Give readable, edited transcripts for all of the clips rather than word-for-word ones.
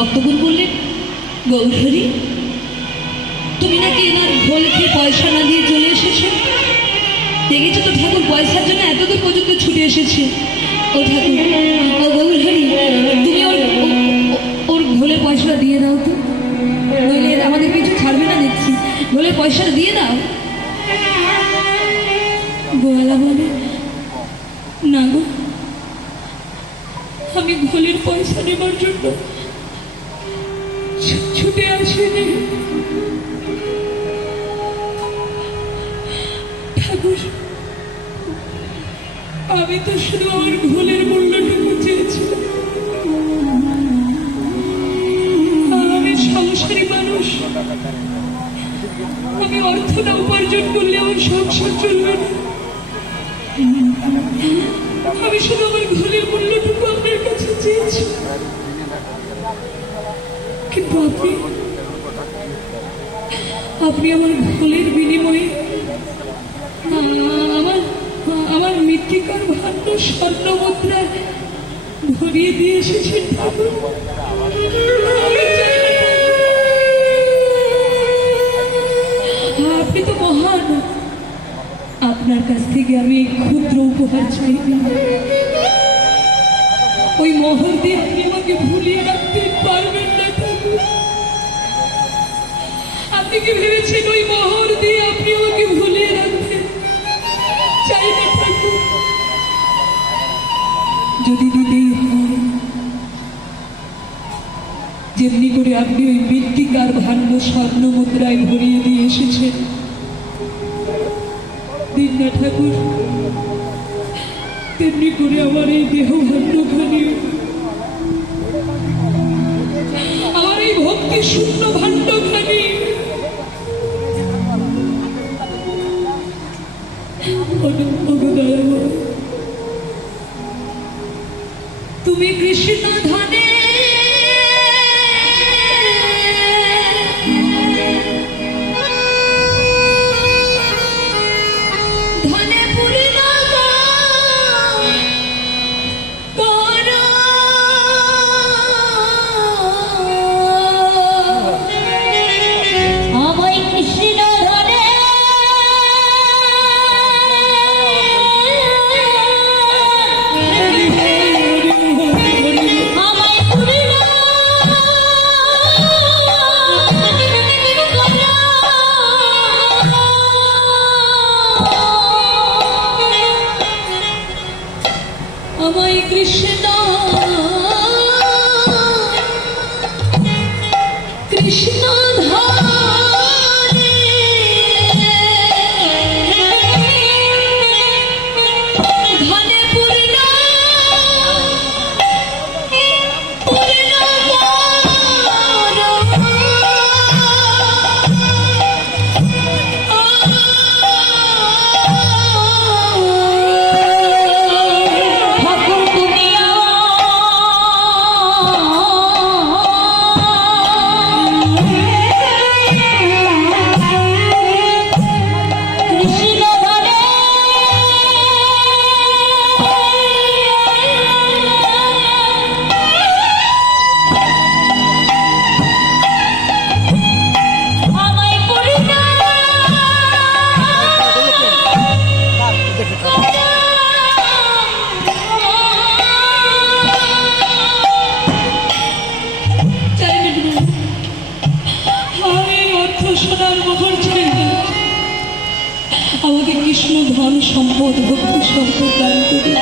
ভক্তগণ বললেন, গৌরহরি, তুমি নাকি এনার ঘোল খেয়ে পয়সা না দিয়ে চলে এসেছো। দেখেছো তো ঠাকুর পয়সার জন্য এতদূর পর্যন্ত ছুটে এসেছে। ও ঠাকুর, ও গৌরহরি, তুমি ওর ঘোলের পয়সাটা দিয়ে দাও তো, নইলে আমাদের কিছু ছাড়বে না দেখছি। ঘোলের পয়সাটা দিয়ে দাও। গোয়ালা বলে, না গো, আমি ঘোলের পয়সা নেবার জন্য ছুটে আসিনি। ঠাকুর, আমি তো শুধু আমার ঘোলের মূল্যটুকু চেয়েছিলাম। আমি সংসারী মানুষ, আমি অর্থ না উপার্জন করলে আমার সংসার চলবে না। আমি শুধু আমার ঘোলের মূল্যটুকু আপনার কাছে চেয়েছি, কিন্তু আপনি আমার ঘোলের বিনিময়ে আমার মৃত্তিকার ভাণ্ড স্বর্ণ মুদ্রা ভরিয়ে দিয়ে এসেছেন। আপনি তো মহান, আপনার কাছ থেকে আমি ক্ষুদ্র উপহার চাই। ওই মোহর দিয়ে আপনি আমাকে ভুলিয়ে রাখতে পারবেন না ঠাকুর। আপনি কি ভেবেছেন ওই মোহর দিয়ে আপনি আমাকে ভুলিয়ে রাখতে চাই না ঠাকুর? যদি দিতেই হয়, যেমনি করে আপনি ওই মৃত্তিকার ভাণ্ড স্বর্ণ মুদ্রায় ভরিয়ে দিয়ে এসেছেন, দিন না ঠাকুর, তেমনি করে আমার এই দেহ ভাণ্ডখানি, আমার এই ভক্তি শূন্য ভাণ্ডখানি তুমি কৃষ্ণ ধনে আমাকে কৃষ্ণ ধন সম্পদ ভক্তি সম্পদ দান করুন।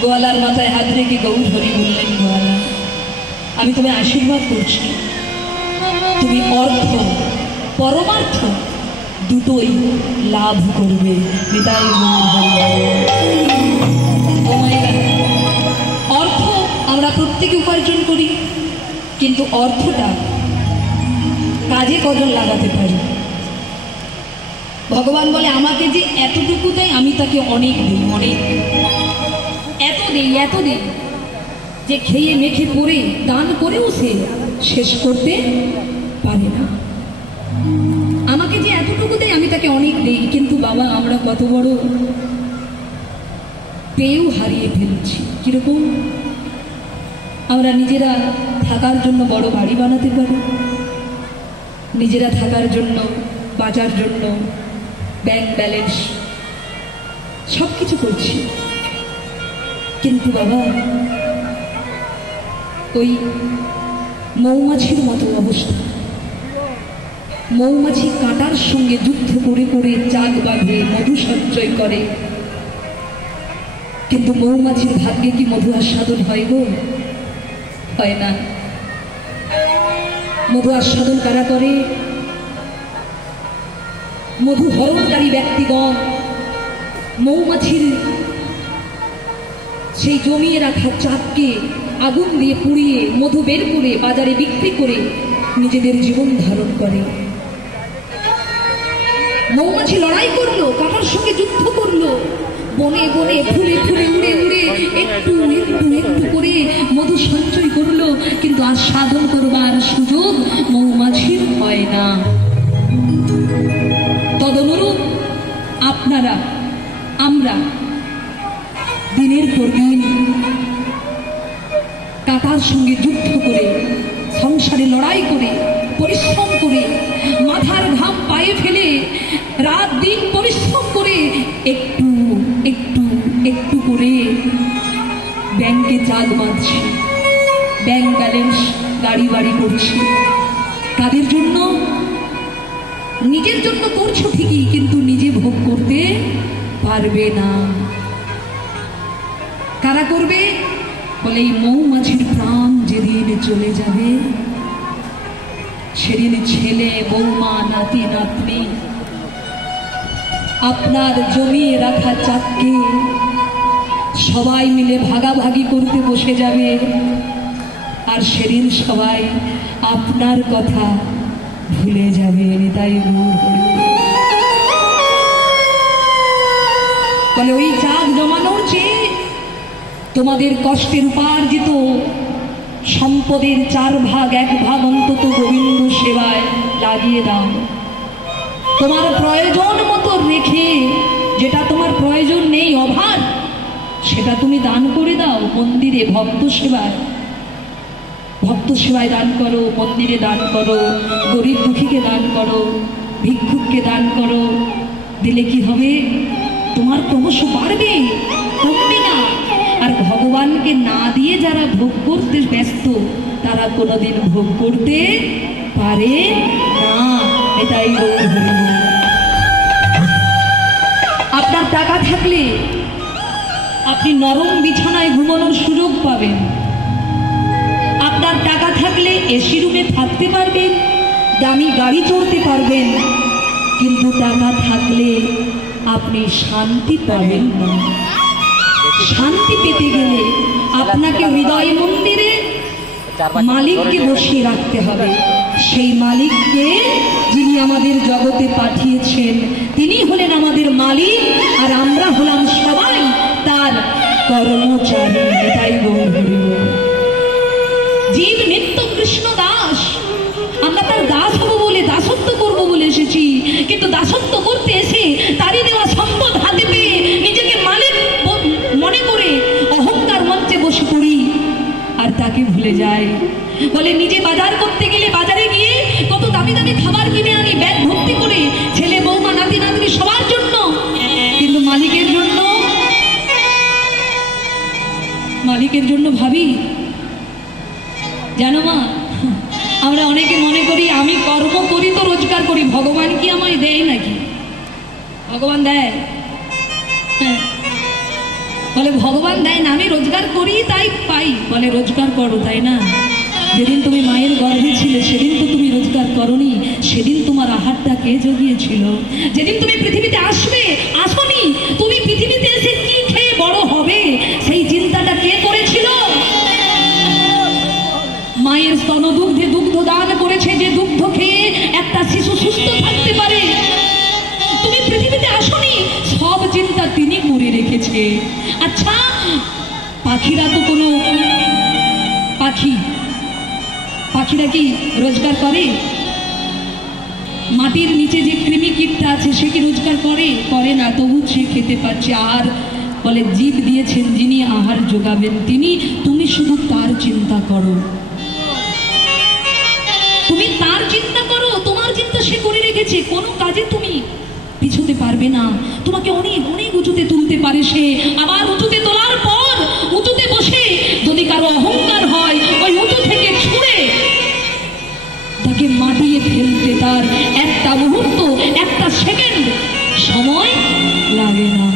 গোয়ালার মাথায় হাত রেখে গৌরহরি বললেন, গোয়ালা, আমি তোমায় আশীর্বাদ করছি, তুমি অর্থ পরমার্থ দুটোই লাভ করবে। অর্থ আমরা প্রত্যেকে উপার্জন করি, কিন্তু অর্থটা কাজে কজন লাগাতে পারি। ভগবান বলে, আমাকে যে এতটুকু দেয় আমি তাকে অনেক দিই, অনেক, এত দিই যে খেয়ে মেখে পড়ে দান করেও সে শেষ করতে পারে না। আমাকে যে এতটুকু দেয় আমি তাকে অনেক দিই, কিন্তু বাবা আমরা কত বড় পেয়েও হারিয়ে ফেলছি। কিরকম? আমরা নিজেরা থাকার জন্য বড় বাড়ি বানাতে পারি, নিজেরা থাকার জন্য বাঁচার জন্য ব্যাংক ব্যালেন্স সব কিছু করছি, কিন্তু বাবা ওই মৌমাছির মতো অবস্থা। মৌমাছি কাঁটার সঙ্গে যুদ্ধ করে করে চাক বাঁধে, মধু সঞ্চয় করে, কিন্তু মৌমাছির ভাগ্যে কি মধু আস্বাদন হয় গো? হয় না। মধু আস্বাদন কারা করে? মধু হরণকারী ব্যক্তিগণ মৌমাছির সেই জমিয়ে রাখা চাককে আগুন দিয়ে পুড়িয়ে মধু বের করে বাজারে বিক্রি করে নিজেদের জীবন ধারণ করে। মৌমাছি লড়াই করলো, কাঁটার সঙ্গে যুদ্ধ করলো, বনে বনে ফুলে ফুলে উড়ে উড়ে একটু একটু একটু করে মধু সঞ্চয় করলো, কিন্তু আর সাধন করবার সুযোগ মৌমাছির হয় না। তদনুরূপ আপনারা আমরা দিনের পর দিন কাঁটার সঙ্গে যুদ্ধ করে, সংসারে লড়াই করে, পরিশ্রম করে, মাথার ঘাম পায়ে ফেলে রাত দিন পরিশ্রম করে একটু একটু একটু করে ব্যাংকে চাঁদ বাঁধছি, ব্যাংক ব্যালেন্স গাড়ি বাড়ি করছি। কাদের জন্য? নিজের জন্য করছো ঠিকই, কিন্তু নিজে ভোগ করতে পারবে না। কারা করবে? বলে এই মৌমাছির প্রাণ যেদিন চলে যাবে সেদিন ছেলে বৌমা নাতি নাতনি আপনার জমিয়ে রাখা চাককে সবাই মিলে ভাগাভাগি করতে বসে যাবে, আর সেদিন সবাই আপনার কথা ভুলে যাবে। তাই বলে ওই চাক জমানোর চেয়ে তোমাদের কষ্টের উপার্জিত সম্পদের 4 ভাগ 1 ভাগ অন্তত গোবিন্দ সেবায় লাগিয়ে দাও। তোমার প্রয়োজন মতো রেখে, যেটা তোমার প্রয়োজন নেই অভাব, সেটা তুমি দান করে দাও মন্দিরে ভক্ত সেবায়। ভক্ত সেবায় দান করো, মন্দিরে দান করো, গরিব দুঃখীকে দান করো, ভিক্ষুককে দান করো। দিলে কি হবে? তোমার ক্রমশ বাড়বে, কমবে না। আর ভগবানকে না দিয়ে যারা ভোগ করতে ব্যস্ত তারা কোনোদিন ভোগ করতে পারে না। এটাই আপনার টাকা থাকলে আপনি নরম বিছানায় ঘুমানোর সুযোগ পাবেন, আপনার টাকা থাকলে এসি রুমে থাকতে পারবেন, দামি গাড়ি চড়তে পারবেন, কিন্তু টাকা থাকলে আপনি শান্তি পাবেন না। শান্তি পেতে গেলে আপনাকে হৃদয় মন্দিরে মালিককে বসিয়ে রাখতে হবে। সেই মালিককে, যিনি আমাদের জগতে পাঠিয়েছেন, তিনি হলেন আমাদের মালিক, আর আমরা হলাম সবাই তার কর্মচারী। এটাই জীব নিত্য কৃষ্ণ দাস। আমরা তার দাস হবো বলে, দাসত্ব করবো বলে এসেছি, কিন্তু দাসত্ব করতে এসে তারই দেওয়া সম্পদ হাতে পেয়ে নিজেকে মালিক মনে করে অহংকার মঞ্চে বসে পড়ি আর তাকে ভুলে যাই। বলে নিজে বাজার করতে গেলে বাজারে গিয়ে কত দামি দামি খাবার কিনে আনি ব্যাগ ভর্তি করে, ছেলে বৌমা নাতি নাতনি সবার জন্য, কিন্তু মালিকের জন্য ভাবি? জানো মা, আমরা অনেকে মনে করি আমি কর্ম করি তো রোজগার করি, ভগবান কি আমায় দেয় নাকি? ভগবান দেয়? হ্যাঁ, বলে ভগবান দেয় না, আমি রোজগার করি তাই পাই। বলে রোজগার করো, তাই না? যেদিন তুমি মায়ের গর্ভে ছিলে সেদিন তো তুমি রোজগার করনি, সেদিন তোমার আহারটা কে জগিয়েছিল? যেদিন তুমি পৃথিবীতে আসনি, তুমি পৃথিবীতে এসে কি খেয়ে বড় হবে সেই চিন্তাটা কে করেছিল? মায়ের স্তনদুগ্ধে দুগ্ধ দান করেছে, যে দুগ্ধ খেয়ে একটা শিশু সুস্থ থাকতে পারে। তুমি পৃথিবীতে আসনি, সব চিন্তা তিনি করে রেখেছে। আচ্ছা, পাখিরা তো কোনো পাখিরা কি রোজগার করে? মাটির নিচে যে কৃমি কীটটা আছে সে কি রোজগার করে? না, তবু সে খেতে পাচ্ছে। আর বলে জীব দিয়েছেন যিনি আহার যোগাবেন তিনি, তুমি শুধু তার চিন্তা করো, তুমি তার চিন্তা করো, তোমার চিন্তা সে করে রেখেছে, কোনো কাজে তুমি পিছুতে পারবে না, তোমাকে অনেক অনেক উঁচুতে তুলতে পারে সে। আবার উঁচুতে তোলার পর উঁচুতে বসে যদি কারো অহংকার হয়, ওই উঁচু থেকে ছুঁড়ে তাকে মাটিয়ে ফেলতে তার একটা মুহূর্ত, একটা সেকেন্ড সময় লাগে না।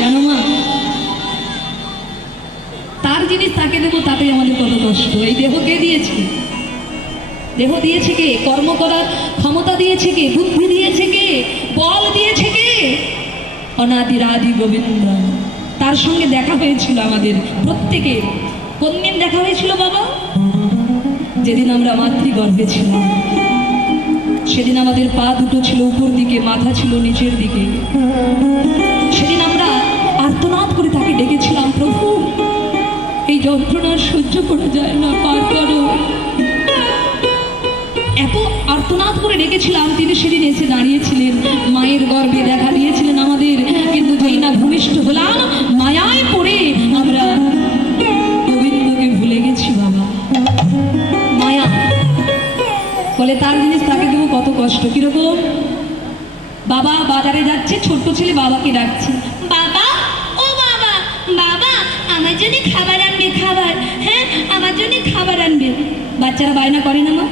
জানো মা, তার জিনিস তাকে দেবো, তাতে আমাদের কত কষ্ট। এই দেহ কে দিয়েছে? দেহ দিয়েছে কে? কর্ম করার ক্ষমতা দিয়েছে কে? বুদ্ধি দিয়েছে কে? বল দিয়েছে কে? অনাদির আদি গোবিন্দ। তার সঙ্গে দেখা হয়েছিল আমাদের প্রত্যেকের। কোন দিন দেখা হয়েছিল বাবা? যেদিন আমরা মাতৃগর্ভে ছিলাম। সেদিন আমাদের পা দুটো ছিল উপর দিকে, মাথা ছিল নিচের দিকে। সেদিন আমরা আর্তনাদ করে তাকে ডেকেছিলাম, প্রভু এই যন্ত্রণা সহ্য করা যায় না, পার করো। এত আর্তনাদ করে ডেকেছিলাম, তিনি সেদিন এসে দাঁড়িয়েছিলেন, মায়ের গর্ভে দেখা দিয়েছিলেন আমাদের। কিন্তু যেই না ভূমিষ্ঠ হলাম, মায়ায় পড়ে আমরা গোবিন্দকে ভুলে গেছি বাবা। মায়া বলে তার জিনিস তাকে দেবো, কত কষ্ট। কিরকম? বাবা বাজারে যাচ্ছে, ছোট্ট ছেলে বাবাকে ডাকছে, বাবা ও বাবা, বাবা আমার জন্য খাবার আনবে, খাবার, হ্যাঁ আমার জন্য খাবার আনবে। বাচ্চারা বায়না করে না মা,